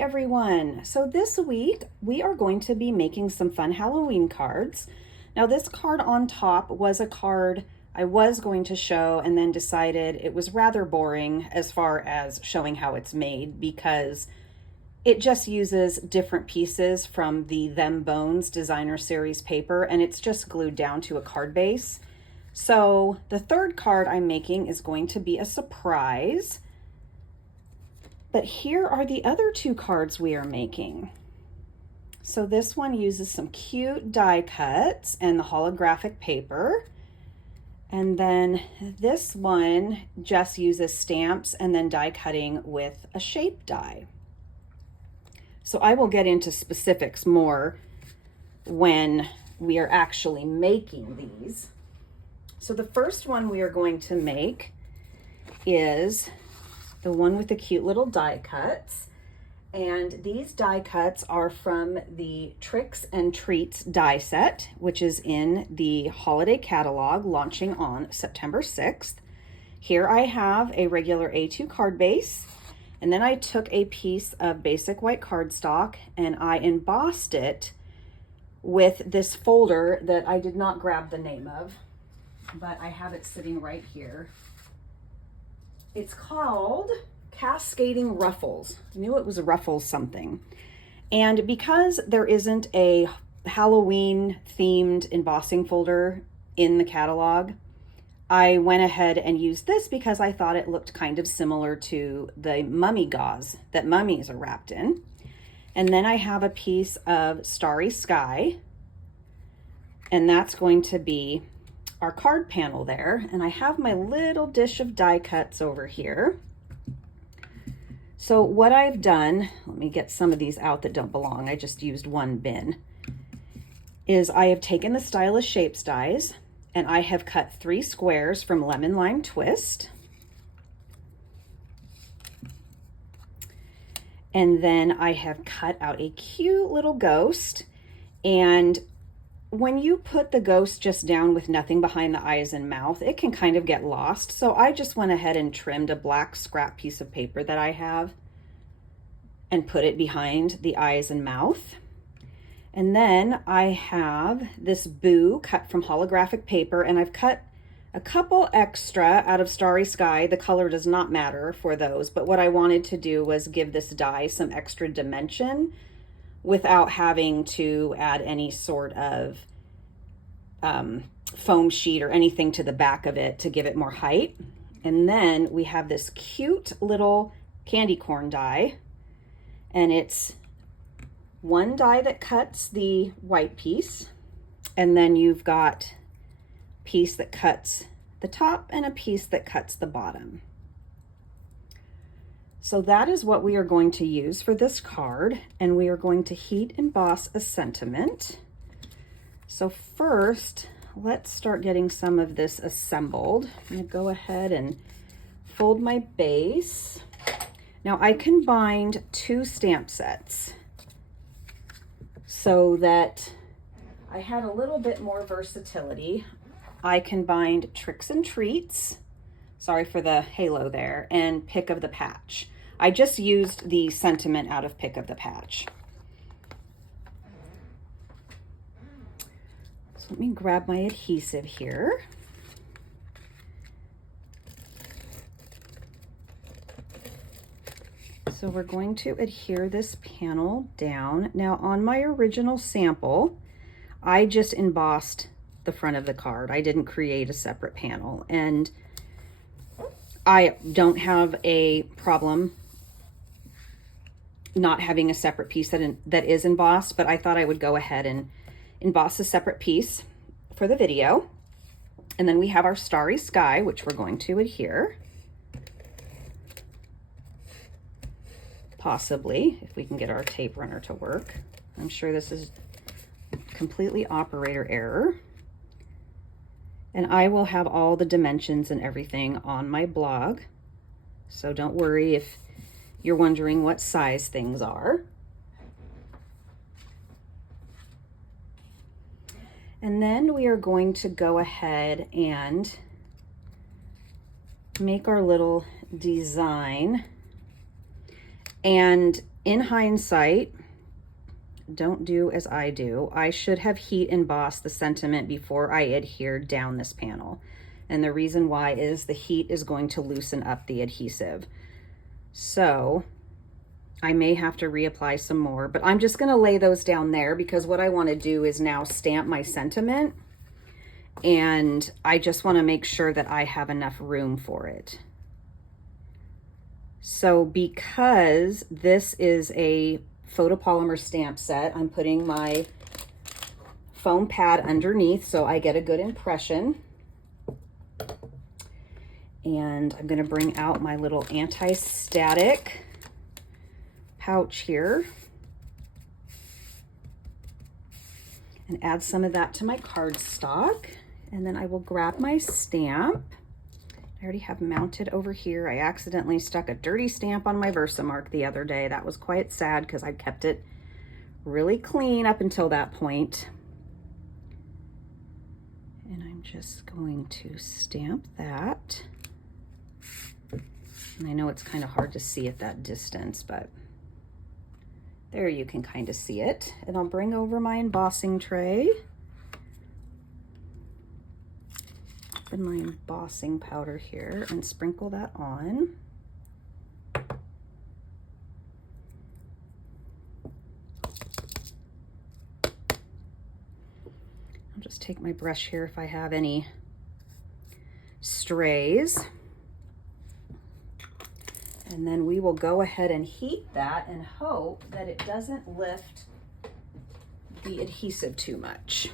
everyone. So this week we are going to be making some fun Halloween cards. Now this card on top was a card I was going to show and then decided it was rather boring as far as showing how it's made because it just uses different pieces from the Them Bones designer series paper and it's just glued down to a card base. So the third card I'm making is going to be a surprise. But here are the other two cards we are making. So this one uses some cute die cuts and the holographic paper. And then this one just uses stamps and then die cutting with a shape die. So I will get into specifics more when we are actually making these. So the first one we are going to make is the one with the cute little die cuts. And these die cuts are from the Tricks and Treats die set, which is in the holiday catalog launching on September 6th. Here I have a regular A2 card base, and then I took a piece of basic white cardstock and I embossed it with this folder that I did not grab the name of, but I have it sitting right here. It's called Cascading Ruffles. I knew it was a Ruffles something. And because there isn't a Halloween themed embossing folder in the catalog, I went ahead and used this because I thought it looked kind of similar to the mummy gauze that mummies are wrapped in. And then I have a piece of Starry Sky, and that's going to be our card panel there. And I have my little dish of die cuts over here. So what I've done, let me get some of these out that don't belong, I just used one bin, is I have taken the Stylish Shapes dies and I have cut 3 squares from Lemon Lime Twist. And then I have cut out a cute little ghost, and when you put the ghost just down with nothing behind the eyes and mouth, it can kind of get lost. So I just went ahead and trimmed a black scrap piece of paper that I have and put it behind the eyes and mouth. And then I have this boo cut from holographic paper, and I've cut a couple extra out of Starry Sky. The color does not matter for those, but what I wanted to do was give this die some extra dimension without having to add any sort of foam sheet or anything to the back of it to give it more height. And then we have this cute little candy corn die, and it's one die that cuts the white piece, and then you've got a piece that cuts the top and a piece that cuts the bottom. So that is what we are going to use for this card, and we are going to heat emboss a sentiment. So first, let's start getting some of this assembled. I'm going to go ahead and fold my base. Now I combined 2 stamp sets so that I had a little bit more versatility. I combined Tricks and Treats, sorry for the halo there, and Pick of the Patch. I just used the sentiment out of Pick of the Patch. So let me grab my adhesive here. So we're going to adhere this panel down. Now on my original sample, I just embossed the front of the card. I didn't create a separate panel, and I don't have a problem not having a separate piece that is embossed, but I thought I would go ahead and emboss a separate piece for the video. And then we have our Starry Sky, which we're going to adhere. Possibly, if we can get our tape runner to work. I'm sure this is completely operator error. And I will have all the dimensions and everything on my blog. So don't worry if you're wondering what size things are. And then we are going to go ahead and make our little design. And In hindsight, don't do as I do. I should have heat embossed the sentiment before I adhered down this panel. And the reason why is the heat is going to loosen up the adhesive. So I may have to reapply some more, but I'm just gonna lay those down there because what I wanna do is now stamp my sentiment, and I just wanna make sure that I have enough room for it. So because this is a photopolymer stamp set, I'm putting my foam pad underneath so I get a good impression. And I'm gonna bring out my little anti-static pouch here and add some of that to my cardstock. And then I will grab my stamp. I already have mounted over here. I accidentally stuck a dirty stamp on my Versamark the other day. That was quite sad because I kept it really clean up until that point. And I'm just going to stamp that. And I know it's kind of hard to see at that distance, but there you can kind of see it. And I'll bring over my embossing tray. Put my embossing powder here and sprinkle that on. I'll just take my brush here if I have any strays. And then we will go ahead and heat that and hope that it doesn't lift the adhesive too much.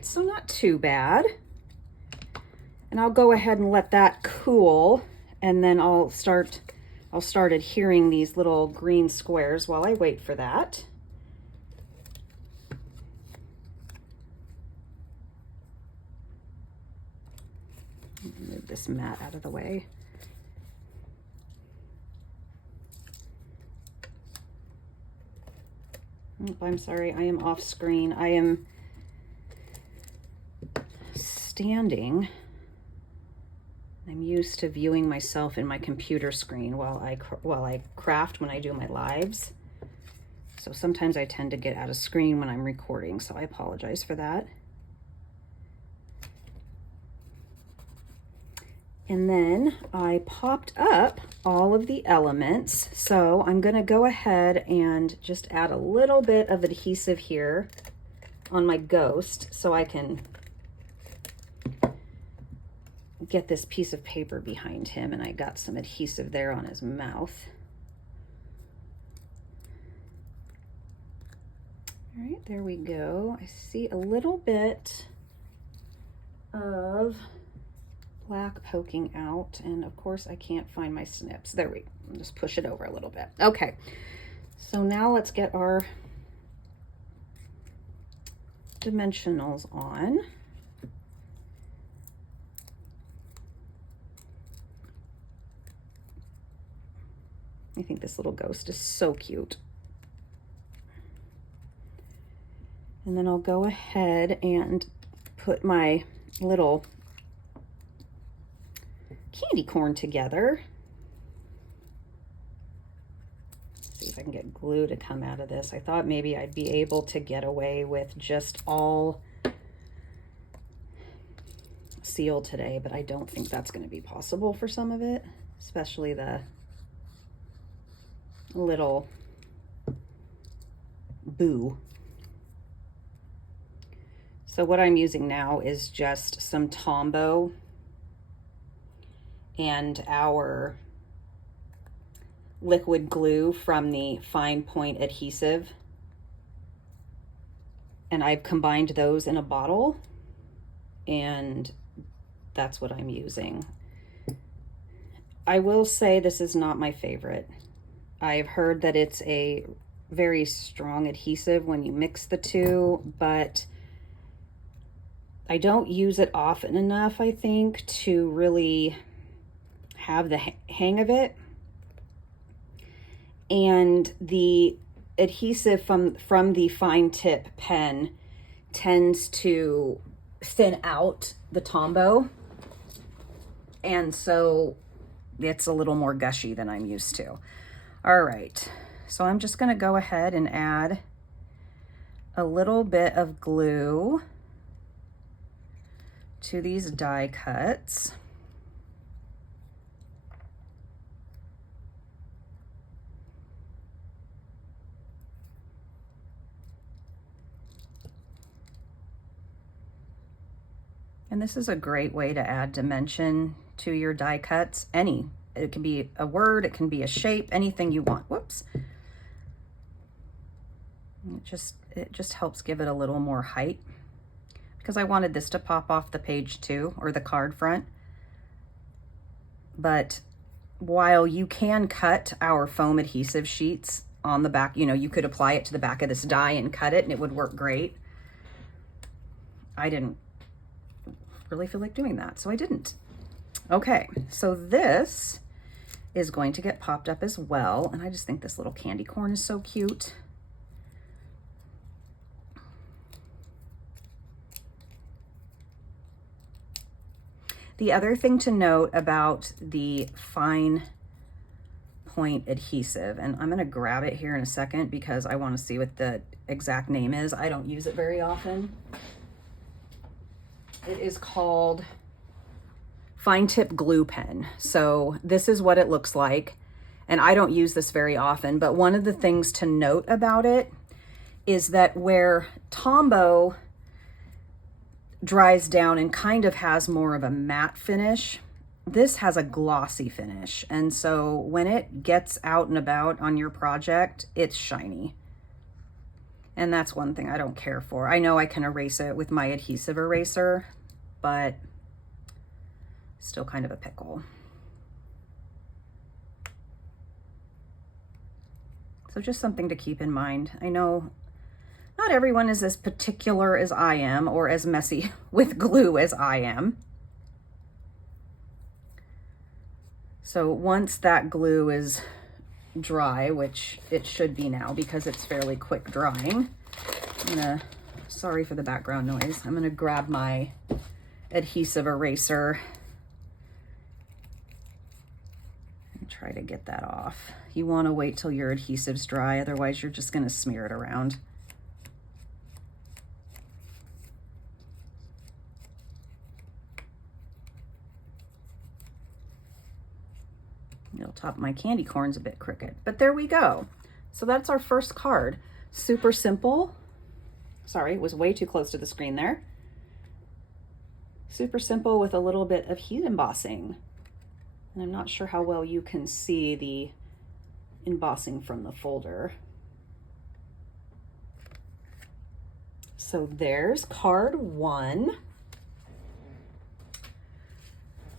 So not too bad. And I'll go ahead and let that cool, and then I'll start adhering these little green squares while I wait for that. Move this mat out of the way. Oh, I'm sorry, I am off screen. I am standing. I'm used to viewing myself in my computer screen while I craft when I do my lives. So sometimes I tend to get out of screen when I'm recording, so I apologize for that. And then I popped up all of the elements. So I'm gonna go ahead and just add a little bit of adhesive here on my ghost so I can get this piece of paper behind him, and I got some adhesive there on his mouth. All right, there we go. I see a little bit of black poking out, and of course I can't find my snips. There we go. I'll just push it over a little bit. Okay, so now let's get our dimensionals on. I think this little ghost is so cute. And then I'll go ahead and put my little candy corn together. Let's see if I can get glue to come out of this. I thought maybe I'd be able to get away with just all seal today, but I don't think that's going to be possible for some of it, especially the little boo. So what I'm using now is just some Tombow and our liquid glue from the Fine Point adhesive, and I've combined those in a bottle, and that's what I'm using. I will say this is not my favorite. I've heard that it's a very strong adhesive when you mix the two, but I don't use it often enough, I think, to really have the hang of it. And the adhesive from the fine tip pen tends to thin out the Tombow, and so it's a little more gushy than I'm used to. All right, so I'm just going to go ahead and add a little bit of glue to these die cuts. And this is a great way to add dimension to your die cuts. It can be a word, it can be a shape, anything you want. Whoops. It just helps give it a little more height, because I wanted this to pop off the page too, or the card front. But while you can cut our foam adhesive sheets on the back, you could apply it to the back of this die and cut it and it would work great. I didn't really feel like doing that, so I didn't. Okay, so this is going to get popped up as well, and I just think this little candy corn is so cute. The other thing to note about the fine point adhesive, and I'm going to grab it here in a second because I want to see what the exact name is. I don't use it very often. It is called Fine Tip Glue Pen. So this is what it looks like. And I don't use this very often, but one of the things to note about it is that where Tombow dries down and kind of has more of a matte finish, this has a glossy finish. And so when it gets out and about on your project, it's shiny. And that's one thing I don't care for. I know I can erase it with my adhesive eraser, but still kind of a pickle. So just something to keep in mind. I know not everyone is as particular as I am, or as messy with glue as I am. So once that glue is dry, which it should be now because it's fairly quick drying, sorry for the background noise, I'm gonna grab my adhesive eraser and try to get that off. You want to wait till your adhesive's dry, otherwise you're just going to smear it around. My candy corn's a bit crooked, but there we go. So that's our first card. Super simple. Sorry, it was way too close to the screen there. Super simple with a little bit of heat embossing. And I'm not sure how well you can see the embossing from the folder. So there's card 1.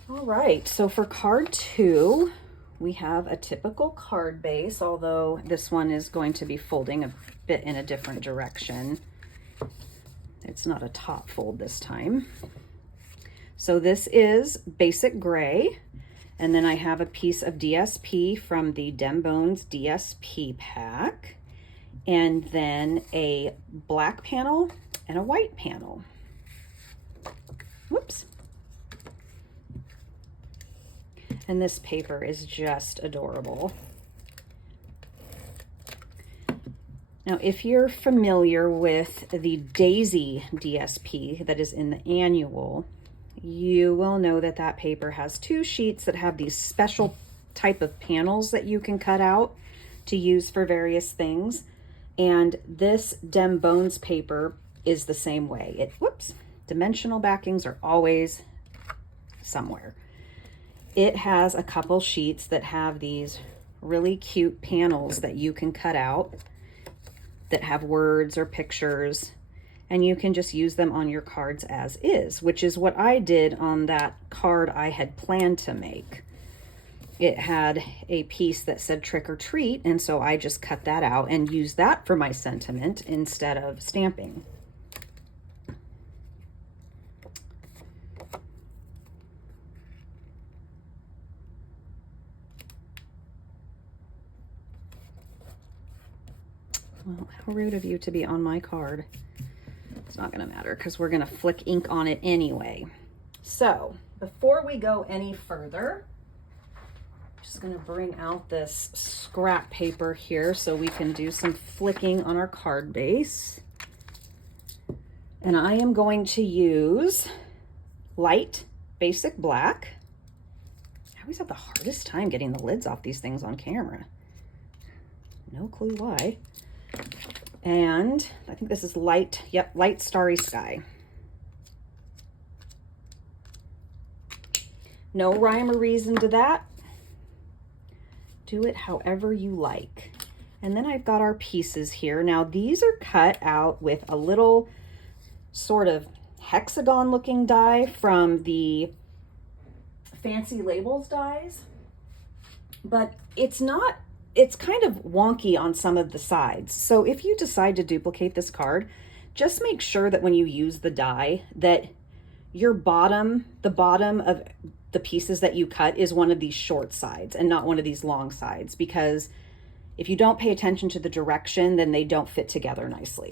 All right, so for card 2, we have a typical card base, although this one is going to be folding a bit in a different direction. It's not a top fold this time. So this is basic gray, and then I have a piece of DSP from the Dem Bones DSP pack, and then a black panel and a white panel. Whoops. And this paper is just adorable. Now, if you're familiar with the Daisy DSP that is in the annual, you will know that that paper has 2 sheets that have these special type of panels that you can cut out to use for various things. And this Dem Bones paper is the same way. Dimensional backings are always somewhere. It has a couple sheets that have these really cute panels that you can cut out that have words or pictures, and you can just use them on your cards as is, which is what I did on that card I had planned to make. it had a piece that said trick or treat, and so I just cut that out and used that for my sentiment instead of stamping. Well, how rude of you to be on my card. It's not going to matter because we're going to flick ink on it anyway. So before we go any further, I'm just going to bring out this scrap paper here so we can do some flicking on our card base. And I am going to use light basic black. I always have the hardest time getting the lids off these things on camera. No clue why. And I think this is light, yep, light starry sky. No rhyme or reason to that. Do it however you like. And then I've got our pieces here. Now these are cut out with a little sort of hexagon looking die from the Fancy Labels dies, but it's not, it's kind of wonky on some of the sides. So if you decide to duplicate this card, just make sure that when you use the die that your bottom, the bottom of the pieces that you cut is one of these short sides and not one of these long sides, because if you don't pay attention to the direction, then they don't fit together nicely.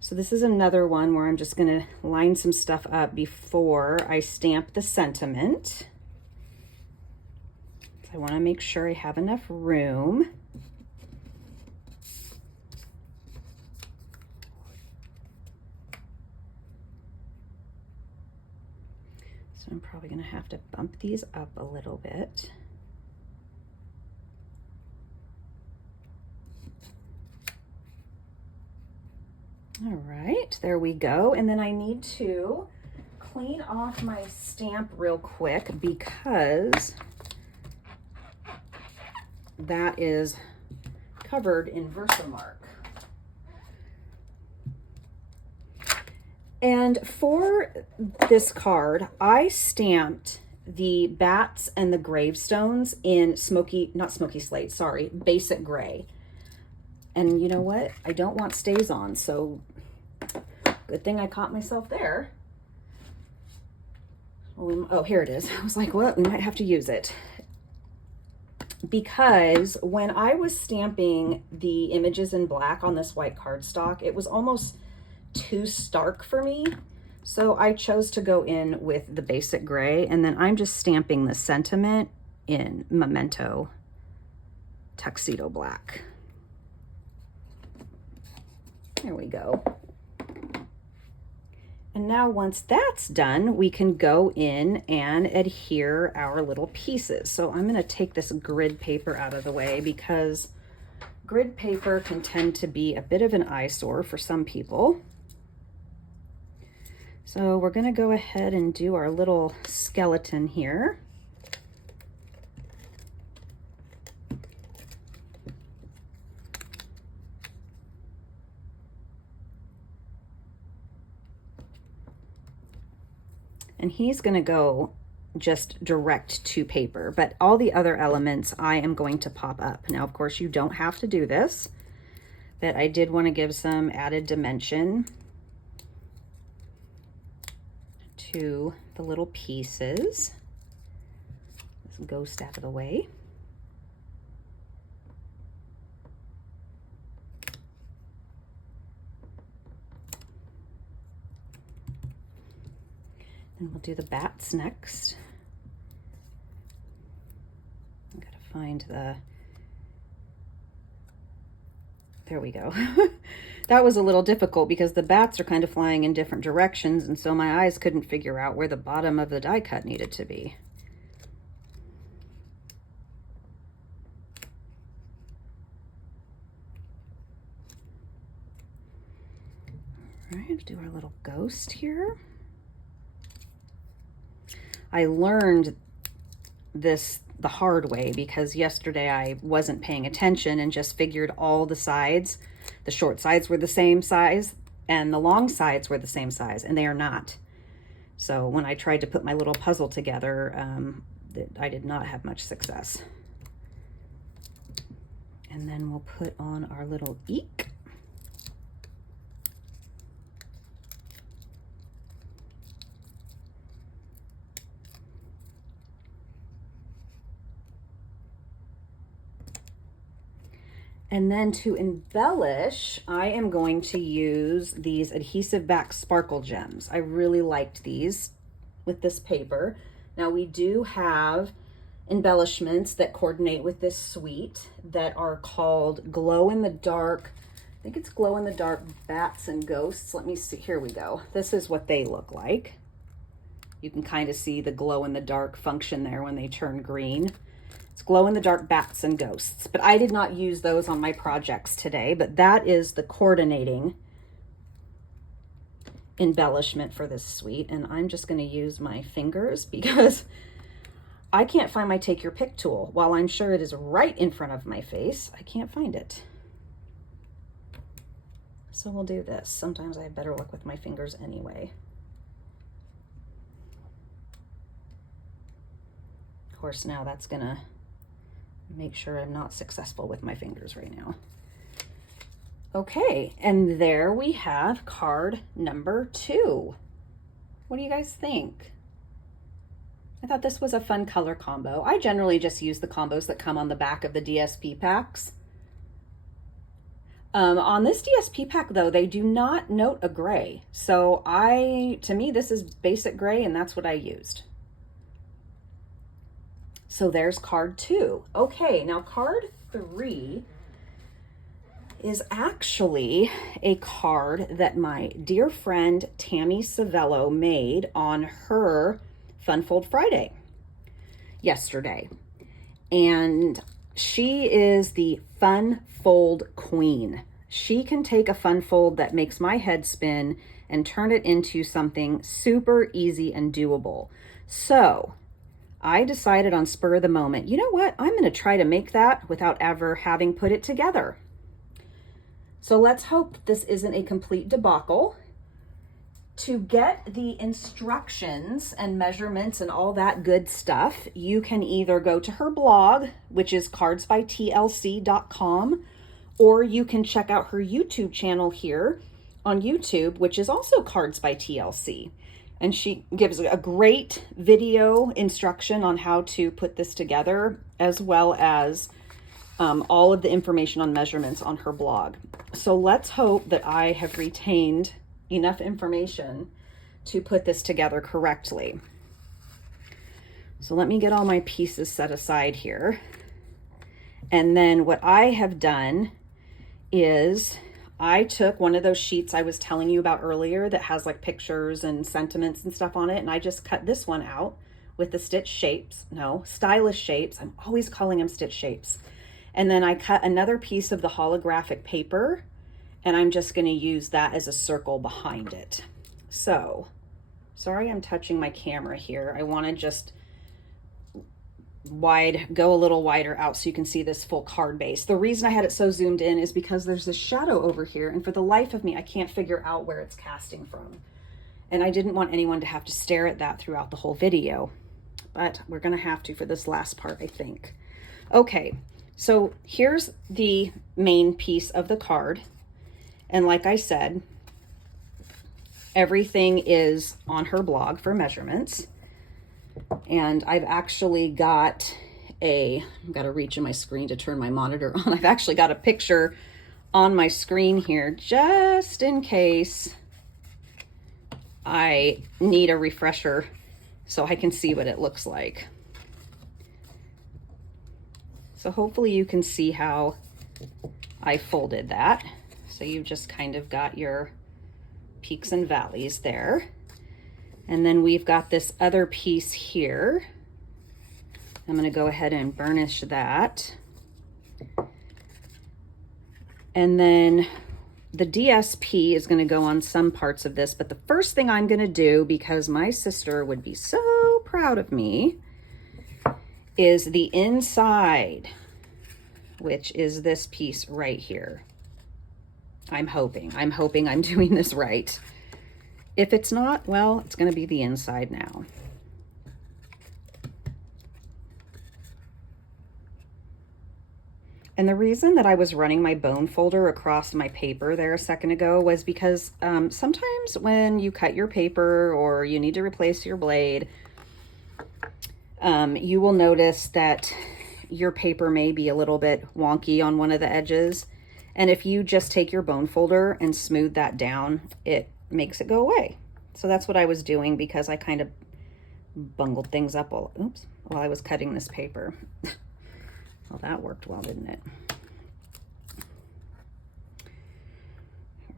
So this is another one where I'm just going to line some stuff up before I stamp the sentiment. I want to make sure I have enough room. So I'm probably going to have to bump these up a little bit. All right, there we go. And then I need to clean off my stamp real quick because that is covered in Versamark. And for this card, I stamped the bats and the gravestones in not smoky slate, sorry, basic gray. And you know what? I don't want stays on, so good thing I caught myself there. Oh, here it is. I was like, well, we might have to use it. Because when I was stamping the images in black on this white cardstock, it was almost too stark for me. So I chose to go in with the basic gray, and then I'm just stamping the sentiment in Memento Tuxedo Black. There we go. And now once that's done, we can go in and adhere our little pieces. So I'm going to take this grid paper out of the way because grid paper can tend to be a bit of an eyesore for some people. So we're going to go ahead and do our little skeleton here. And he's going to go just direct to paper, but all the other elements I am going to pop up. Now, of course, you don't have to do this, but I did want to give some added dimension to the little pieces. This ghost out of the way. And we'll do the bats next. I gotta find there we go. That was a little difficult because the bats are kind of flying in different directions, and so my eyes couldn't figure out where the bottom of the die cut needed to be. All right, do our little ghost here. I learned this the hard way because yesterday I wasn't paying attention and just figured all the sides, the short sides were the same size and the long sides were the same size, and they are not. So when I tried to put my little puzzle together, I did not have much success. And then we'll put on our little eek. And then to embellish, I am going to use these adhesive back sparkle gems. I really liked these with this paper. Now we do have embellishments that coordinate with this suite that are called glow in the dark. I think it's glow in the dark bats and ghosts. Let me see, here we go. This is what they look like. You can kind of see the glow in the dark function there when they turn green. It's glow in the dark bats and ghosts, but I did not use those on my projects today, but that is the coordinating embellishment for this suite. And I'm just going to use my fingers because I can't find my take your pick tool. While I'm sure it is right in front of my face, I can't find it. So we'll do this. Sometimes I have better luck with my fingers anyway. Of course, now that's gonna make sure I'm not successful with my fingers right now. Okay, and there we have card number 2. What do you guys think? I thought this was a fun color combo. I generally just use the combos that come on the back of the DSP packs. On this DSP pack though, they do not note a gray. So to me, this is basic gray and that's what I used. So there's card 2. Okay, now card 3 is actually a card that my dear friend Tammy Savello made on her Fun Fold Friday yesterday. And she is the fun fold queen. She can take a fun fold that makes my head spin and turn it into something super easy and doable. So I decided on spur of the moment, you know what? I'm going to try to make that without ever having put it together. So let's hope this isn't a complete debacle. To get the instructions and measurements and all that good stuff, you can either go to her blog, which is cardsbytlc.com, or you can check out her YouTube channel here on YouTube, which is also Cards by TLC. And she gives a great video instruction on how to put this together, as well as all of the information on measurements on her blog. So let's hope that I have retained enough information to put this together correctly. So let me get all my pieces set aside here. And then what I have done is I took one of those sheets I was telling you about earlier that has like pictures and sentiments and stuff on it, and I just cut this one out with the stitch shapes. No, stylish shapes. I'm always calling them stitch shapes. And then I cut another piece of the holographic paper, and I'm just going to use that as a circle behind it. So, sorry I'm touching my camera here. I want to just go a little wider out so you can see this full card base. The reason I had it so zoomed in is because there's this shadow over here, and for the life of me, I can't figure out where it's casting from. And I didn't want anyone to have to stare at that throughout the whole video, but we're going to have to for this last part, I think. Okay, so here's the main piece of the card. And like I said, everything is on her blog for measurements. And I've actually got I've got to reach in my screen to turn my monitor on. I've actually got a picture on my screen here just in case I need a refresher so I can see what it looks like. So hopefully you can see how I folded that. So you've just kind of got your peaks and valleys there. And then we've got this other piece here. I'm going to go ahead and burnish that. And then the DSP is going to go on some parts of this, but the first thing I'm going to do, because my sister would be so proud of me, is the inside, which is this piece right here. I'm hoping I'm doing this right. If it's not, well, it's going to be the inside now. And the reason that I was running my bone folder across my paper there a second ago was because sometimes when you cut your paper or you need to replace your blade, you will notice that your paper may be a little bit wonky on one of the edges. And if you just take your bone folder and smooth that down, it makes it go away. So that's what I was doing because I kind of bungled things up while I was cutting this paper. Well, that worked well, didn't it?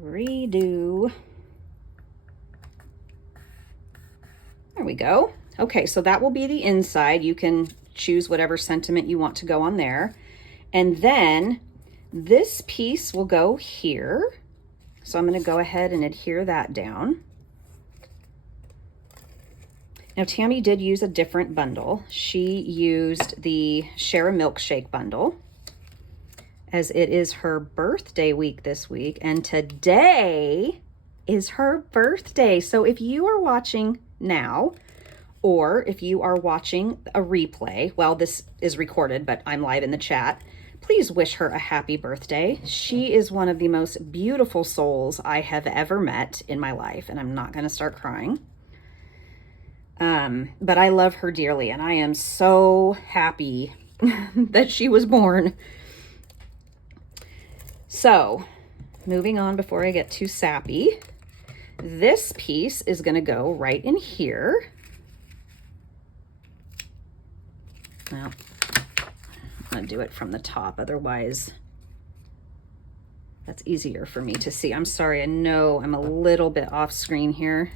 Redo. There we go. Okay, so that will be the inside. You can choose whatever sentiment you want to go on there. And then this piece will go here. So I'm going to go ahead and adhere that down. Now, Tammy did use a different bundle. She used the Share a Milkshake bundle, as it is her birthday week this week, and today is her birthday. So if you are watching now, or if you are watching a replay, well, this is recorded, but I'm live in the chat, please wish her a happy birthday. She is one of the most beautiful souls I have ever met in my life, and I'm not going to start crying. But I love her dearly, and I am so happy that she was born. So, moving on before I get too sappy, this piece is going to go right in here. Well, I'm going to do it from the top, otherwise that's easier for me to see. I'm sorry, I know I'm a little bit off screen here.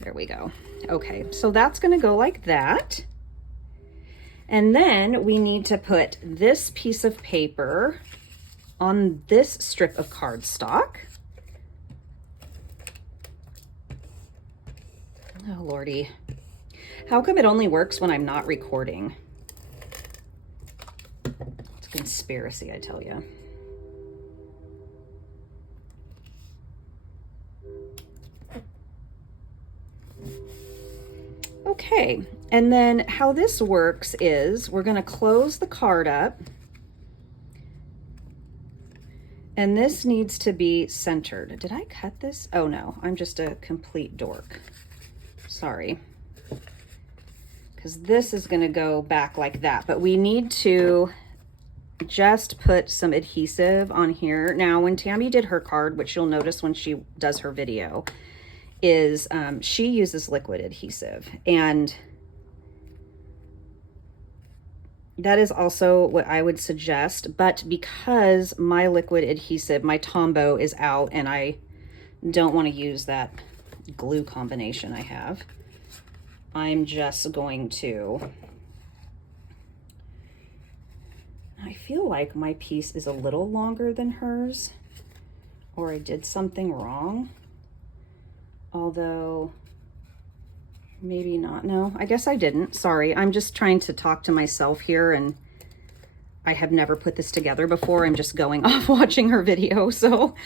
There we go. Okay, so that's going to go like that. And then we need to put this piece of paper on this strip of cardstock. Oh, Lordy. How come it only works when I'm not recording? It's a conspiracy, I tell you. Okay, and then how this works is we're going to close the card up, and this needs to be centered. Did I cut this? Oh no, I'm just a complete dork. Sorry. Because this is going to go back like that, but we need to just put some adhesive on here. Now, when Tammy did her card, which you'll notice when she does her video, is she uses liquid adhesive, and that is also what I would suggest. But because my liquid adhesive, my Tombow, is out and I don't want to use that glue combination I have, I'm just going to, I feel like my piece is a little longer than hers, or I did something wrong. Although, maybe not. No, I guess I didn't. Sorry, I'm just trying to talk to myself here, and I have never put this together before. I'm just going off watching her video, so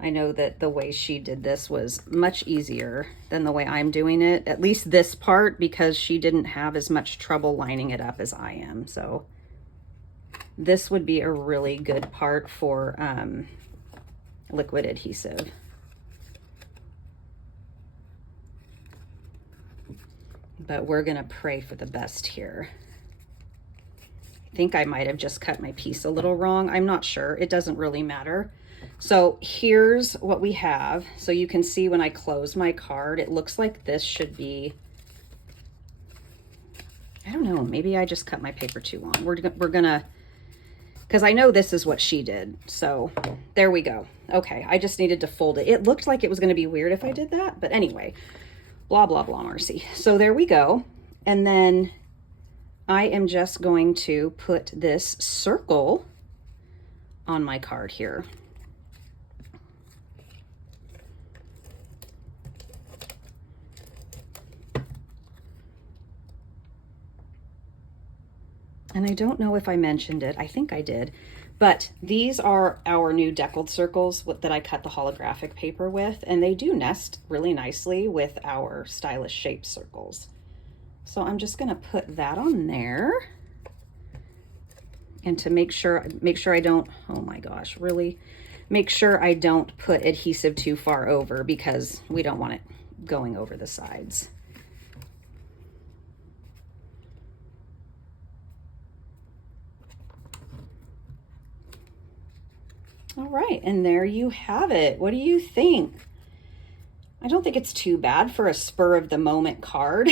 I know that the way she did this was much easier than the way I'm doing it, at least this part, because she didn't have as much trouble lining it up as I am. So this would be a really good part for liquid adhesive. But we're gonna pray for the best here. I think I might have just cut my piece a little wrong. I'm not sure. It doesn't really matter. So here's what we have. So you can see when I close my card, it looks like this should be, I don't know, maybe I just cut my paper too long. We're gonna, because I know this is what she did. So there we go. Okay, I just needed to fold it. It looked like it was gonna be weird if I did that, but anyway. Blah, blah, blah, Marcee. So there we go. And then I am just going to put this circle on my card here. And I don't know if I mentioned it. I think I did. But these are our new deckled circles that I cut the holographic paper with, and they do nest really nicely with our stylish shaped circles. So I'm just gonna put that on there. And to make sure I don't, oh my gosh, really make sure I don't put adhesive too far over, because we don't want it going over the sides. All right, and there you have it. What do you think? I don't think it's too bad for a spur of the moment card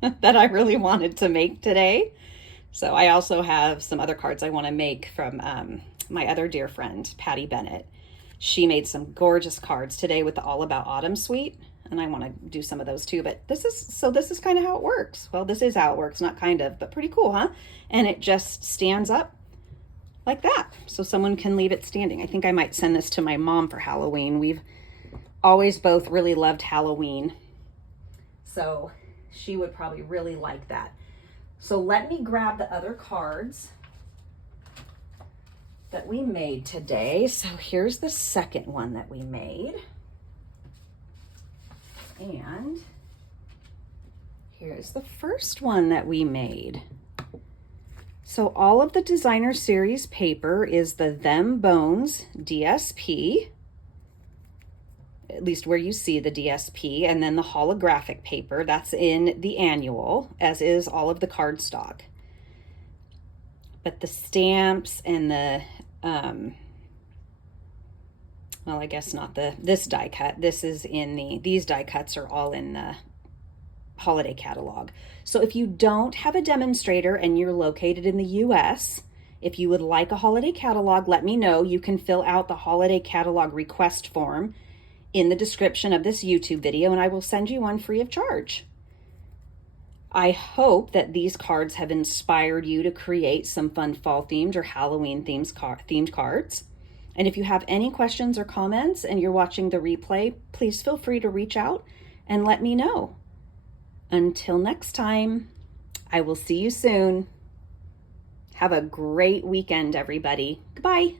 that I really wanted to make today. So I also have some other cards I want to make from my other dear friend, Patty Bennett. She made some gorgeous cards today with the All About Autumn suite, and I want to do some of those too. But this is kind of how it works. Well, this is how it works, not kind of, but pretty cool, huh? And it just stands up like that, so someone can leave it standing. I think I might send this to my mom for Halloween. We've always both really loved Halloween, so she would probably really like that. So let me grab the other cards that we made today. So here's the second one that we made. And here's the first one that we made. So all of the designer series paper is the Them Bones DSP, at least where you see the DSP, and then the holographic paper, that's in the annual, as is all of the cardstock. But the stamps and the, well, I guess not this die cut, this is in these die cuts are all in the holiday catalog. So if you don't have a demonstrator and you're located in the US, if you would like a holiday catalog, let me know. You can fill out the holiday catalog request form in the description of this YouTube video, and I will send you one free of charge. I hope that these cards have inspired you to create some fun fall themed or Halloween themed cards. And if you have any questions or comments and you're watching the replay, please feel free to reach out and let me know. Until next time, I will see you soon. Have a great weekend, everybody. Goodbye.